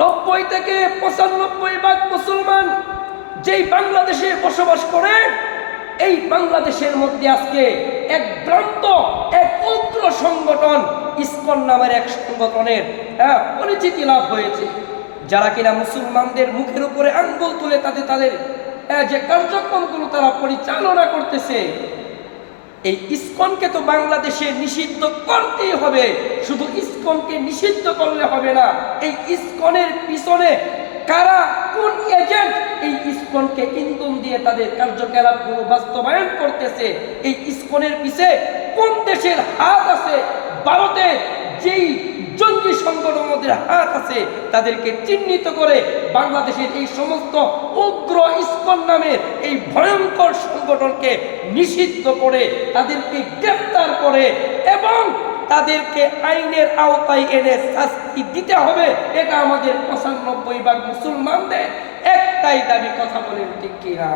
90 থেকে 95 ভাগ মুসলমান যেই বাংলাদেশে বসবাস করে, এই বাংলাদেশের মধ্যে আজকে এক ভ্রান্ত, এক উগ্র সংগঠন ইসকন নামের এক সংগঠনের পরিচিতি লাভ হয়েছে, যারা কিনা মুসলমানদের মুখের উপরে আঙ্গুল তুলে তাদের যে কার্যক্রমগুলো তারা পরিচালনা করতেছে। এই ইসকনকে তো বাংলাদেশে নিষিদ্ধ করতেই হবে। শুধু ইসকনকে নিষিদ্ধ করলে হবে না, এই ইসকনের পিছনে কারা, কোন এজেন্ট এই ইসকনকে ইন্ধন দিয়ে তাদের কার্যকলাপগুলো বাস্তবায়ন করতেছে, এই ইসকনের পিছে কোন দেশের হাত আছে, ভারতের যেই জঙ্গি সংগঠনের হাত আছে, তাদেরকে চিহ্নিত করে বাংলাদেশের এই সমস্ত উগ্র ইসকন নামের এই ভয়ঙ্কর সংগঠনকে নিষিদ্ধ করে তাদেরকে গ্রেফতার করে এবং তাদেরকে আইনের আওতায় এনে শাস্তি দিতে হবে। এটা আমাদের 95 ভাগ মুসলমানদের একটাই দাবি। কথা বলেন ঠিক কিনা?